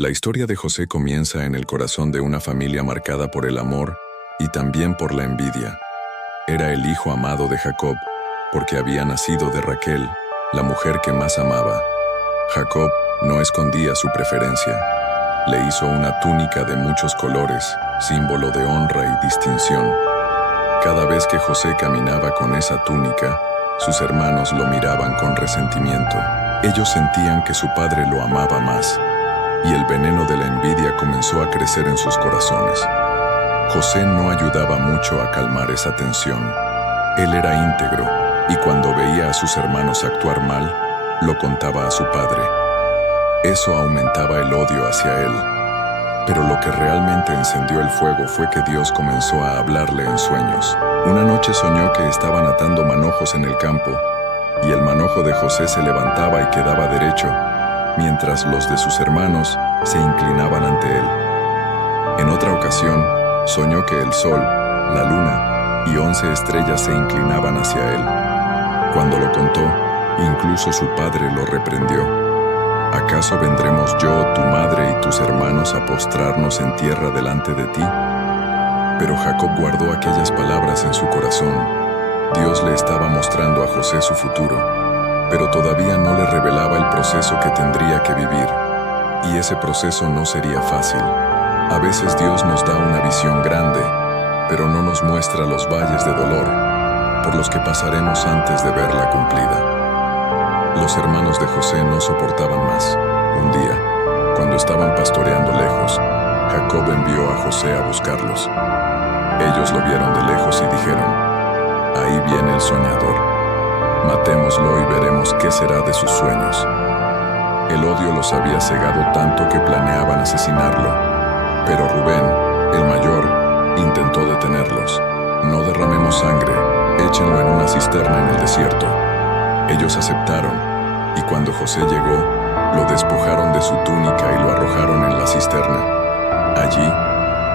La historia de José comienza en el corazón de una familia marcada por el amor y también por la envidia. Era el hijo amado de Jacob, porque había nacido de Raquel, la mujer que más amaba. Jacob no escondía su preferencia. Le hizo una túnica de muchos colores, símbolo de honra y distinción. Cada vez que José caminaba con esa túnica, sus hermanos lo miraban con resentimiento. Ellos sentían que su padre lo amaba más, y el veneno de la envidia comenzó a crecer en sus corazones. José no ayudaba mucho a calmar esa tensión. Él era íntegro, y cuando veía a sus hermanos actuar mal, lo contaba a su padre. Eso aumentaba el odio hacia él. Pero lo que realmente encendió el fuego fue que Dios comenzó a hablarle en sueños. Una noche soñó que estaban atando manojos en el campo, y el manojo de José se levantaba y quedaba derecho, mientras los de sus hermanos se inclinaban ante él. En otra ocasión, soñó que el sol, la luna y 11 estrellas se inclinaban hacia él. Cuando lo contó, incluso su padre lo reprendió. ¿Acaso vendremos yo, tu madre y tus hermanos a postrarnos en tierra delante de ti? Pero Jacob guardó aquellas palabras en su corazón. Dios le estaba mostrando a José su futuro, pero todavía no le revelaba el proceso que tendría que vivir. Y ese proceso no sería fácil. A veces Dios nos da una visión grande, pero no nos muestra los valles de dolor por los que pasaremos antes de verla cumplida. Los hermanos de José no soportaban más. Un día, cuando estaban pastoreando lejos, Jacob envió a José a buscarlos. Ellos lo vieron de lejos y dijeron: «Ahí viene el soñador. Matémoslo y veremos qué será de sus sueños». El odio los había cegado tanto que planeaban asesinarlo, pero Rubén, el mayor, intentó detenerlos. «No derramemos sangre, échenlo en una cisterna en el desierto». Ellos aceptaron, y cuando José llegó, lo despojaron de su túnica y lo arrojaron en la cisterna. Allí,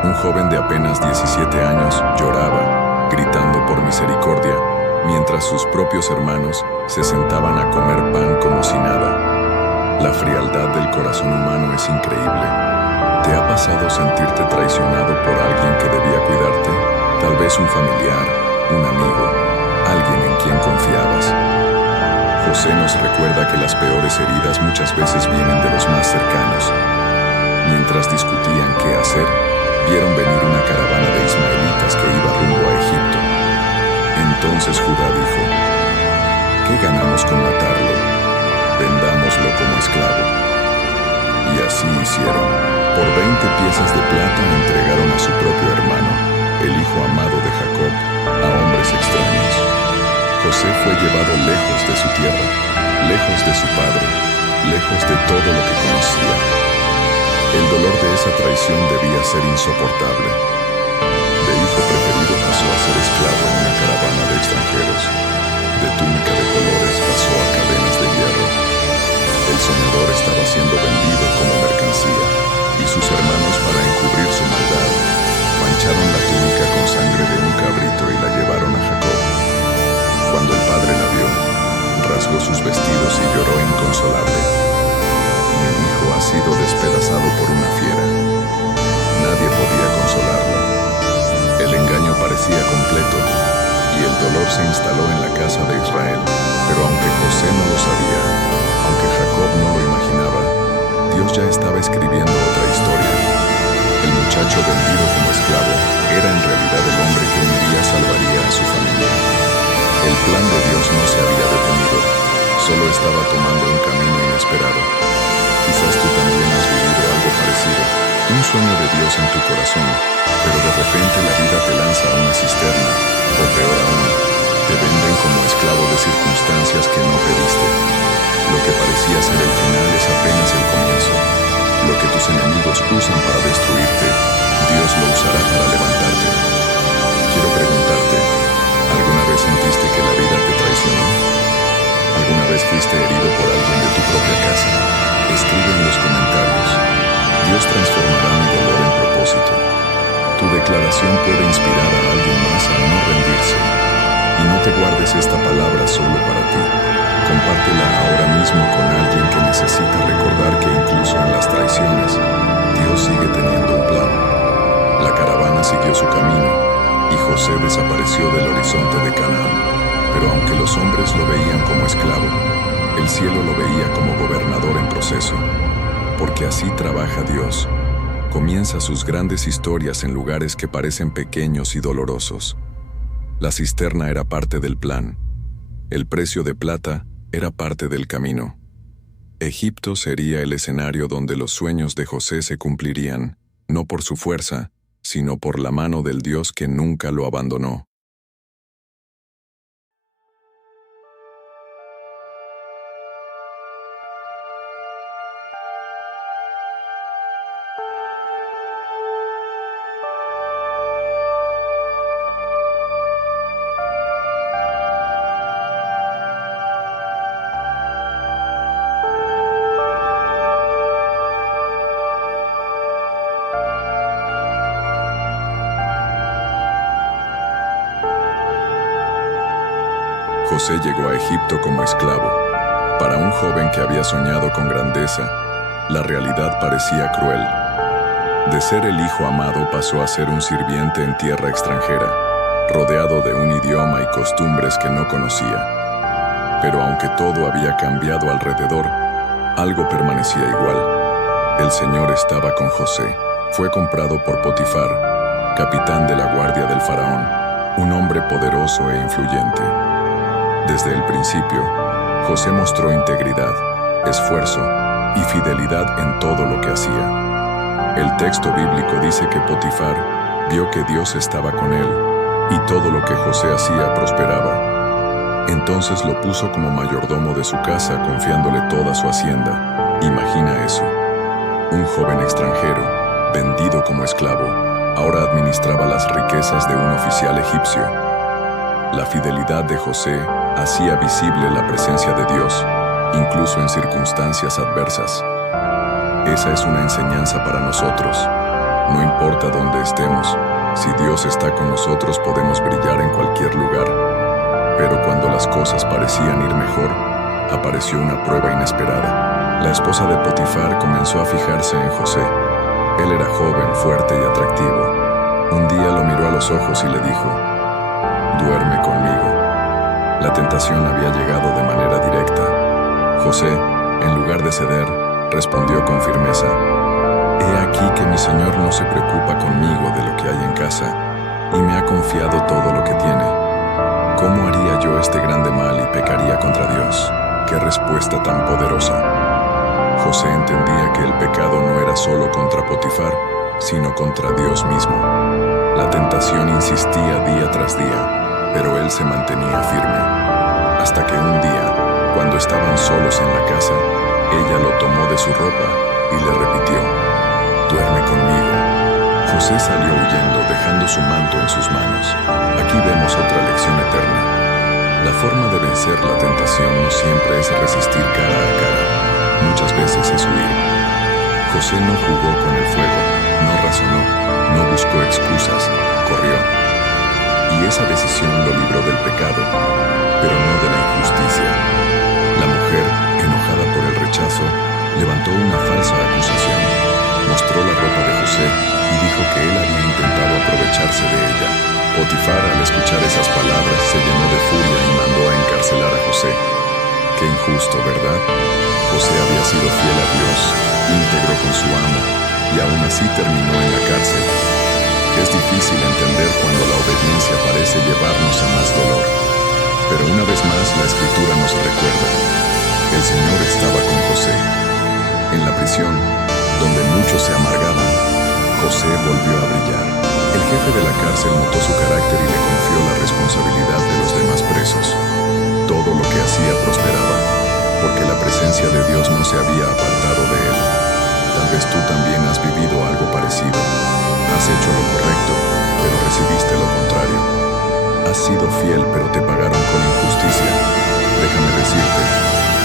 un joven de apenas 17 años lloraba, gritando por misericordia, mientras sus propios hermanos se sentaban a comer pan como si nada. La frialdad del corazón humano es increíble. ¿Te ha pasado sentirte traicionado por alguien que debía cuidarte? Tal vez un familiar, un amigo, alguien en quien confiabas. José nos recuerda que las peores heridas muchas veces vienen de los más cercanos. Mientras discutían qué hacer, vieron venir una caravana de ismaelitas que iba rumbo a Egipto. Entonces Judá dijo: «¿Qué ganamos con matarlo? Vendámoslo como esclavo». Y así hicieron. Por 20 piezas de plata entregaron a su propio hermano, el hijo amado de Jacob, a hombres extraños. José fue llevado lejos de su tierra, lejos de su padre, lejos de todo lo que conocía. El dolor de esa traición debía ser insoportable. De hijo preferido pasó a ser esclavo en una caravana de extranjeros. De túnica de colores pasó a cadenas de hierro. El soñador estaba siendo vendido como mercancía, y sus hermanos, para encubrir su maldad, mancharon la túnica con sangre de un cabrito y la llevaron a Jacob. Cuando el padre la vio, rasgó sus vestidos y lloró inconsolable. «Mi hijo ha sido despedazado por una fiera». Nadie podía consolarlo. El engaño parecía completo, y el dolor se instaló en la casa de Israel. Pero aunque José no lo sabía, aunque Jacob no lo imaginaba, Dios ya estaba escribiendo otra historia. El muchacho vendido como esclavo era en realidad el hombre que un día salvaría a su familia. El plan de Dios no se había detenido, solo estaba tomando un camino inesperado. Quizás tú también has vivido algo parecido, un sueño de Dios en tu corazón, pero de repente la vida te lanza a una cisterna, o peor aún, te venden como esclavo de circunstancias que no pediste. Lo que parecía ser el final es apenas el comienzo. Lo que tus enemigos usan para destruirte, Dios lo usará para levantarte. Quiero preguntarte: ¿alguna vez sentiste que la vida te traicionó? ¿Alguna vez fuiste herido por alguien de tu propia casa? Escribe en los comentarios. Dios transformará mi dolor en propósito. Tu declaración puede inspirar a alguien más a no rendirse. Y no te guardes esta palabra solo para ti. Compártela ahora mismo con alguien que necesita recordar que incluso en las traiciones, siguió su camino, y José desapareció del horizonte de Canaán. Pero aunque los hombres lo veían como esclavo, el cielo lo veía como gobernador en proceso. Porque así trabaja Dios. Comienza sus grandes historias en lugares que parecen pequeños y dolorosos. La cisterna era parte del plan. El precio de plata era parte del camino. Egipto sería el escenario donde los sueños de José se cumplirían, no por su fuerza, sino por la mano del Dios que nunca lo abandonó. José llegó a Egipto como esclavo. Para un joven que había soñado con grandeza, la realidad parecía cruel. De ser el hijo amado pasó a ser un sirviente en tierra extranjera, rodeado de un idioma y costumbres que no conocía. Pero aunque todo había cambiado alrededor, algo permanecía igual. El Señor estaba con José. Fue comprado por Potifar, capitán de la guardia del faraón, un hombre poderoso e influyente. Desde el principio, José mostró integridad, esfuerzo y fidelidad en todo lo que hacía. El texto bíblico dice que Potifar vio que Dios estaba con él y todo lo que José hacía prosperaba. Entonces lo puso como mayordomo de su casa, confiándole toda su hacienda. Imagina eso. Un joven extranjero, vendido como esclavo, ahora administraba las riquezas de un oficial egipcio. La fidelidad de José hacía visible la presencia de Dios, incluso en circunstancias adversas. Esa es una enseñanza para nosotros. No importa dónde estemos, si Dios está con nosotros podemos brillar en cualquier lugar. Pero cuando las cosas parecían ir mejor, apareció una prueba inesperada. La esposa de Potifar comenzó a fijarse en José. Él era joven, fuerte y atractivo. Un día lo miró a los ojos y le dijo: «Duerme conmigo». La tentación había llegado de manera directa. José, en lugar de ceder, respondió con firmeza: «He aquí que mi Señor no se preocupa conmigo de lo que hay en casa, y me ha confiado todo lo que tiene. ¿Cómo haría yo este grande mal y pecaría contra Dios?». ¡Qué respuesta tan poderosa! José entendía que el pecado no era solo contra Potifar, sino contra Dios mismo. La tentación insistía día tras día, pero él se mantenía firme. Hasta que un día, cuando estaban solos en la casa, ella lo tomó de su ropa y le repitió: «Duerme conmigo». José salió huyendo, dejando su manto en sus manos. Aquí vemos otra lección eterna. La forma de vencer la tentación no siempre es resistir cara a cara. Muchas veces es huir. José no jugó con el fuego, no razonó, no buscó excusas, corrió. Y esa decisión lo libró del pecado, pero no de la injusticia. La mujer, enojada por el rechazo, levantó una falsa acusación. Mostró la ropa de José y dijo que él había intentado aprovecharse de ella. Potifar, al escuchar esas palabras, se llenó de furia y mandó a encarcelar a José. Qué injusto, ¿verdad? José había sido fiel a Dios, íntegro con su amo, y aún así terminó en la cárcel. Es difícil entender cuando la obediencia parece llevarnos a más dolor. Pero una vez más la Escritura nos recuerda: el Señor estaba con José. En la prisión, donde muchos se amargaban, José volvió a brillar. El jefe de la cárcel notó su carácter y le confió la responsabilidad de los demás presos. Todo lo que hacía prosperaba, porque la presencia de Dios no se había apartado de él. Tal vez tú también has vivido algo parecido. Has hecho lo correcto, pero recibiste lo contrario. Has sido fiel, pero te pagaron con injusticia. Déjame decirte,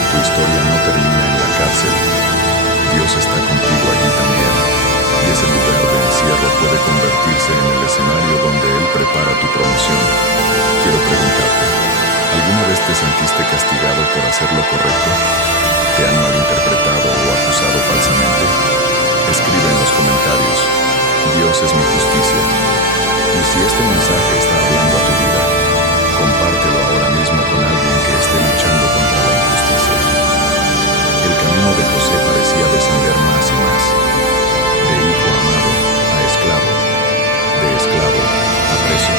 tu historia no termina en la cárcel. Dios está contigo allí también, y ese lugar de encierro puede convertirse en el escenario donde Él prepara tu promoción. Quiero preguntarte, ¿alguna vez te sentiste castigado por hacer lo correcto? ¿Te han malinterpretado o acusado falsamente? Escribe en los comentarios. Dios es mi justicia. Y si este mensaje está hablando a tu vida, compártelo ahora mismo con alguien que esté luchando contra la injusticia. El camino de José parecía descender más y más, de hijo amado a esclavo, de esclavo a preso.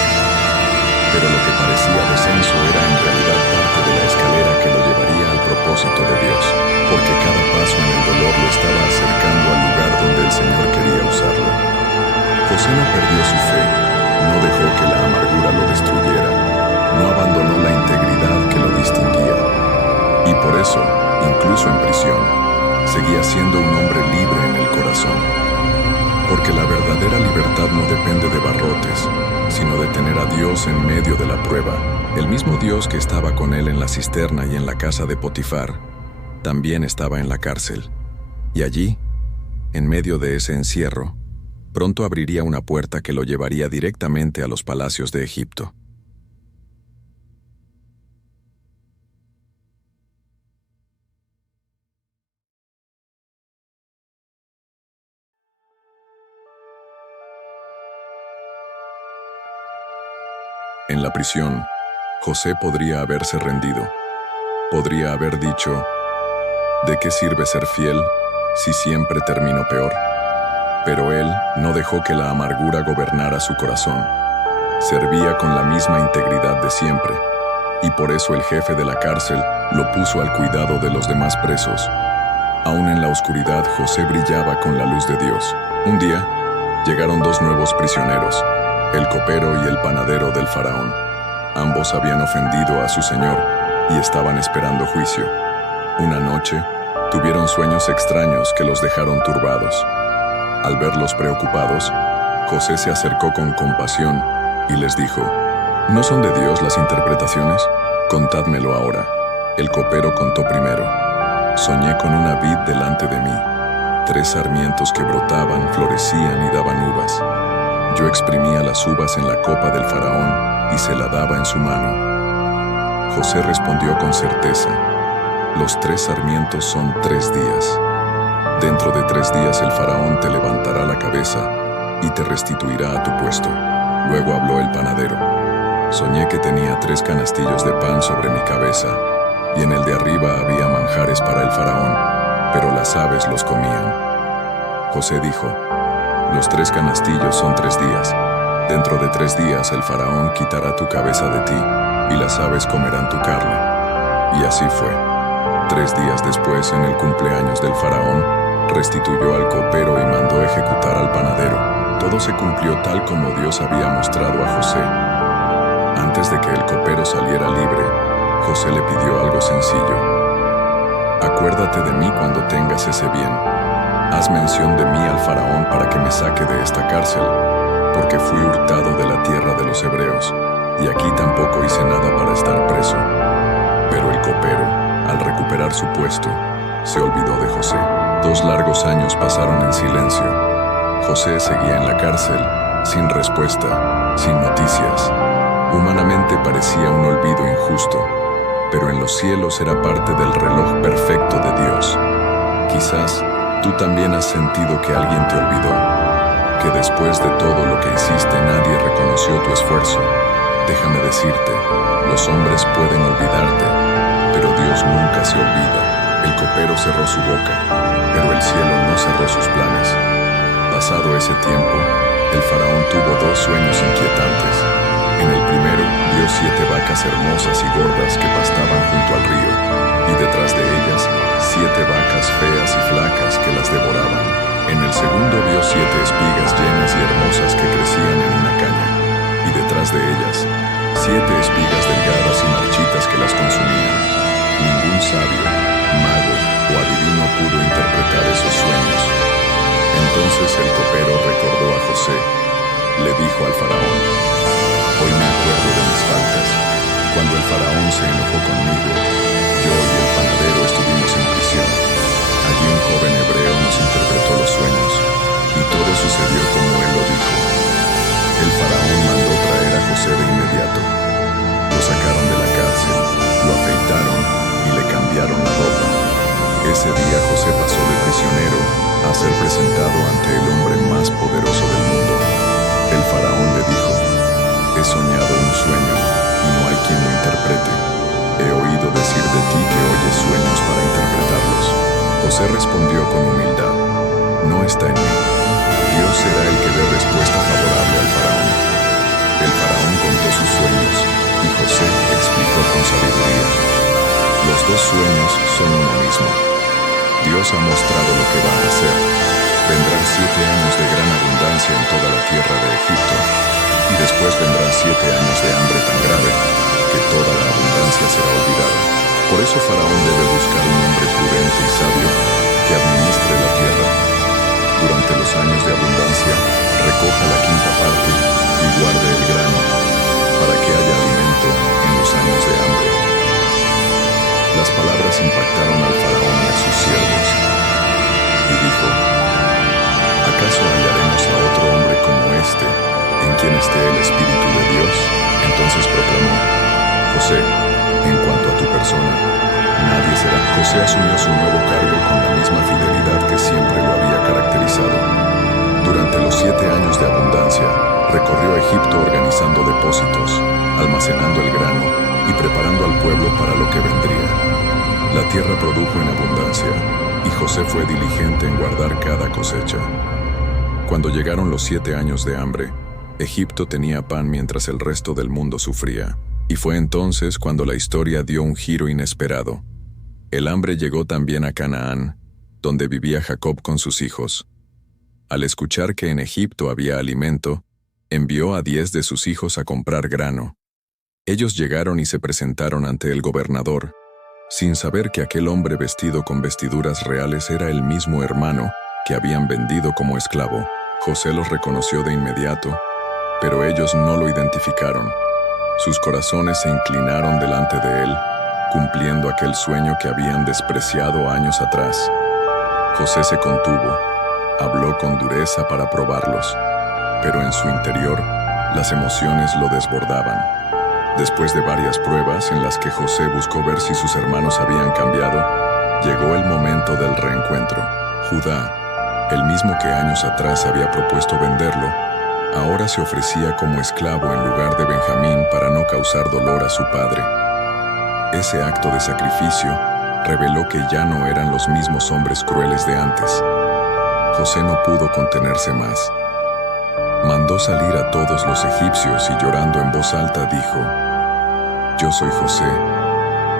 Pero lo que parecía descenso era en realidad parte de la escalera que lo llevaría al propósito de Dios, porque cada paso en el dolor lo estaba acercando al lugar donde el Señor quería usarlo. José no perdió su fe, no dejó que la amargura lo destruyera, no abandonó la integridad que lo distinguía. Y por eso, incluso en prisión, seguía siendo un hombre libre en el corazón. Porque la verdadera libertad no depende de barrotes, sino de tener a Dios en medio de la prueba. El mismo Dios que estaba con él en la cisterna y en la casa de Potifar, también estaba en la cárcel. Y allí, en medio de ese encierro, pronto abriría una puerta que lo llevaría directamente a los palacios de Egipto. En la prisión, José podría haberse rendido. Podría haber dicho, ¿de qué sirve ser fiel si siempre termino peor? Pero él no dejó que la amargura gobernara su corazón. Servía con la misma integridad de siempre, y por eso el jefe de la cárcel lo puso al cuidado de los demás presos. Aún en la oscuridad, José brillaba con la luz de Dios. Un día, llegaron dos nuevos prisioneros, el copero y el panadero del faraón. Ambos habían ofendido a su señor y estaban esperando juicio. Una noche, tuvieron sueños extraños que los dejaron turbados. Al verlos preocupados, José se acercó con compasión y les dijo, ¿no son de Dios las interpretaciones? Contádmelo ahora. El copero contó primero. Soñé con una vid delante de mí, 3 sarmientos que brotaban, florecían y daban uvas. Yo exprimía las uvas en la copa del faraón y se la daba en su mano. José respondió con certeza, los 3 sarmientos son 3 días. Dentro de 3 días el faraón te levantará la cabeza y te restituirá a tu puesto. Luego habló el panadero. Soñé que tenía 3 canastillos de pan sobre mi cabeza y en el de arriba había manjares para el faraón, pero las aves los comían. José dijo, los 3 canastillos son 3 días. Dentro de 3 días el faraón quitará tu cabeza de ti, y las aves comerán tu carne. Y así fue. 3 días después, en el cumpleaños del faraón, restituyó al copero y mandó ejecutar al panadero. Todo se cumplió tal como Dios había mostrado a José. Antes de que el copero saliera libre, José le pidió algo sencillo. Acuérdate de mí cuando tengas ese bien. Haz mención de mí al faraón para que me saque de esta cárcel, porque fui hurtado de la tierra de los hebreos, y aquí tampoco hice nada para estar preso. Pero el copero, al recuperar su puesto, se olvidó de José. 2 largos años pasaron en silencio. José seguía en la cárcel, sin respuesta, sin noticias. Humanamente parecía un olvido injusto, pero en los cielos era parte del reloj perfecto de Dios. Quizás tú también has sentido que alguien te olvidó, que después de todo lo que hiciste nadie reconoció tu esfuerzo. Déjame decirte, los hombres pueden olvidarte, pero Dios nunca se olvida. El copero cerró su boca, pero el cielo no cerró sus planes. Pasado ese tiempo, el faraón tuvo 2 sueños inquietantes. En el primero, vio 7 vacas hermosas y gordas que pastaban junto al río, y detrás de ellas, 7 vacas feas y flacas que las devoraban. En el segundo vio 7 espigas llenas y hermosas que crecían en una caña, y detrás de ellas, 7 espigas delgadas y marchitas que las consumían. Ningún sabio, mago o adivino pudo interpretar esos sueños. Entonces el copero recordó a José. Le dijo al faraón, hoy me acuerdo de mis faltas. Cuando el faraón se enojó conmigo, yo y el panadero estuvimos en prisión. Allí un joven hebreo nos interpretó los sueños, y todo sucedió como él lo dijo. El faraón mandó traer a José de inmediato. Lo sacaron de la cárcel, lo afeitaron y le cambiaron la ropa. Ese día José pasó de prisionero a ser presentado ante el hombre más poderoso del mundo. José respondió con humildad: no está en mí. Dios será el que dé respuesta favorable al faraón. El faraón contó sus sueños y José explicó con sabiduría: los dos sueños son uno mismo. Dios ha mostrado lo que va a hacer. Vendrán 7 años de gran abundancia en toda la tierra de Egipto, y después vendrán 7 años de hambre tan grave que toda la abundancia será olvidada. Por eso Faraón debe buscar un hombre prudente y sabio que administre la tierra. Durante los años de abundancia, recoja la 5ª parte y guarde el grano, para que haya alimento en los años de hambre. Las palabras impactaron al faraón y a sus siervos, y dijo: ¿acaso hallaremos a otro hombre como este, en quien esté el Espíritu de Dios? Entonces proclamó: José, en cuanto a tu persona, nadie será. José asumió su nuevo cargo con la misma fidelidad que siempre lo había caracterizado. Durante los 7 años de abundancia, recorrió Egipto organizando depósitos, almacenando el grano y preparando al pueblo para lo que vendría. La tierra produjo en abundancia, y José fue diligente en guardar cada cosecha. Cuando llegaron los 7 años de hambre, Egipto tenía pan mientras el resto del mundo sufría. Y fue entonces cuando la historia dio un giro inesperado. El hambre llegó también a Canaán, donde vivía Jacob con sus hijos. Al escuchar que en Egipto había alimento, envió a 10 de sus hijos a comprar grano. Ellos llegaron y se presentaron ante el gobernador, sin saber que aquel hombre vestido con vestiduras reales era el mismo hermano que habían vendido como esclavo. José los reconoció de inmediato, pero ellos no lo identificaron. Sus corazones se inclinaron delante de él, cumpliendo aquel sueño que habían despreciado años atrás. José se contuvo, habló con dureza para probarlos, pero en su interior las emociones lo desbordaban. Después de varias pruebas en las que José buscó ver si sus hermanos habían cambiado, llegó el momento del reencuentro. Judá, el mismo que años atrás había propuesto venderlo, ahora se ofrecía como esclavo en lugar de Benjamín para no causar dolor a su padre. Ese acto de sacrificio reveló que ya no eran los mismos hombres crueles de antes. José no pudo contenerse más. Mandó salir a todos los egipcios y llorando en voz alta dijo: «Yo soy José.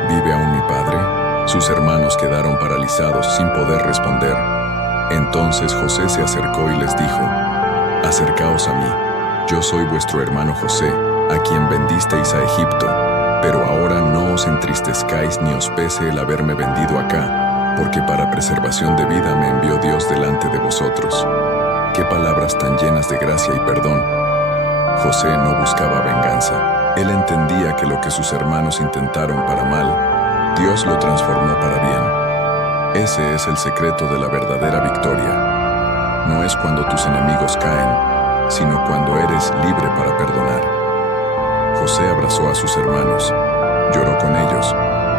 ¿Vive aún mi padre?». Sus hermanos quedaron paralizados sin poder responder. Entonces José se acercó y les dijo: «Acercaos a mí. Yo soy vuestro hermano José, a quien vendisteis a Egipto. Pero ahora no os entristezcáis ni os pese el haberme vendido acá, porque para preservación de vida me envió Dios delante de vosotros». Qué palabras tan llenas de gracia y perdón. José no buscaba venganza. Él entendía que lo que sus hermanos intentaron para mal, Dios lo transformó para bien. Ese es el secreto de la verdadera victoria. No es cuando tus enemigos caen, sino cuando eres libre para perdonar. José abrazó a sus hermanos, lloró con ellos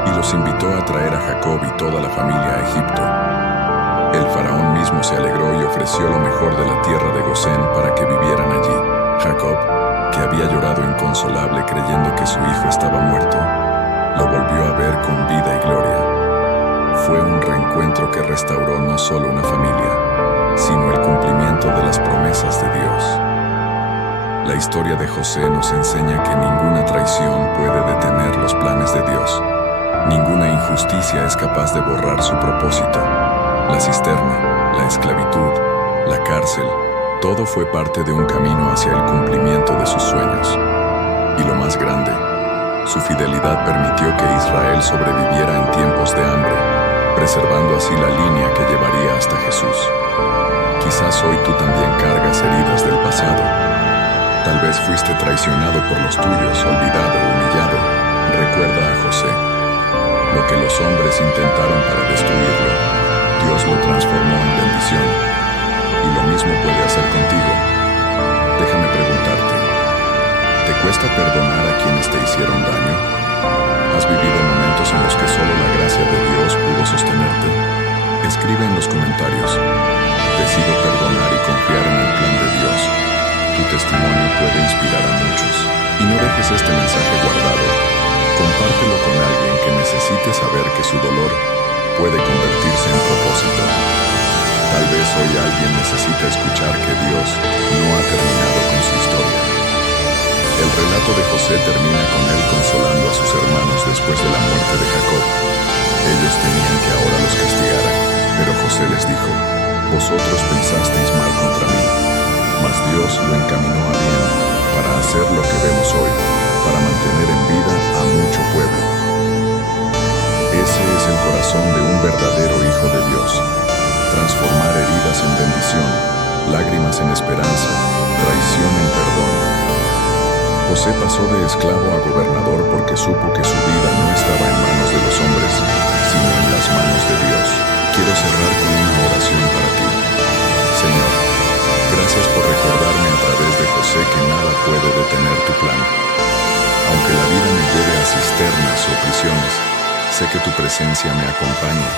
y los invitó a traer a Jacob y toda la familia a Egipto. El faraón mismo se alegró y ofreció lo mejor de la tierra de Gosén para que vivieran allí. Jacob, que había llorado inconsolable creyendo que su hijo estaba muerto, lo volvió a ver con vida y gloria. Fue un reencuentro que restauró no solo una familia, sino el cumplimiento de las promesas de Dios. La historia de José nos enseña que ninguna traición puede detener los planes de Dios. Ninguna injusticia es capaz de borrar su propósito. La cisterna, la esclavitud, la cárcel, todo fue parte de un camino hacia el cumplimiento de sus sueños. Y lo más grande, su fidelidad permitió que Israel sobreviviera en tiempos de hambre, preservando así la línea que llevaría hasta Jesús. Quizás hoy tú también cargas heridas del pasado. Tal vez fuiste traicionado por los tuyos, olvidado, humillado. Recuerda a José. Lo que los hombres intentaron para destruirlo, Dios lo transformó en bendición, y lo mismo puede hacer contigo. Déjame preguntarte, ¿te cuesta perdonar a quienes te hicieron daño? ¿Has vivido momentos en los que solo la gracia de Dios pudo sostenerte? Escribe en los comentarios: decido perdonar y confiar en el plan de Dios. Tu testimonio puede inspirar a muchos. Y no dejes este mensaje guardado. Compártelo con alguien que necesite saber que su dolor puede convertirse en propósito. Tal vez hoy alguien necesita escuchar que Dios no ha terminado con su historia. El relato de José termina con él consolando a sus hermanos después de la muerte de Jacob. Ellos temían que ahora los castigara, pero José les dijo: vosotros pensasteis mal contra mí, mas Dios lo encaminó a bien para hacer lo que vemos hoy, para mantener en vida a mucho pueblo. Ese es el corazón de un verdadero hijo de Dios: transformar heridas en bendición, lágrimas en esperanza, traición en perdón. José pasó de esclavo a gobernador porque supo que su vida no estaba en manos de los hombres, sino en las manos de Dios. Quiero cerrar con una oración para ti. Señor, gracias por recordarme a través de José que nada puede detener tu plan. Aunque la vida me lleve a cisternas o prisiones, sé que tu presencia me acompaña.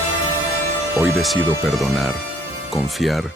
Hoy decido perdonar, confiar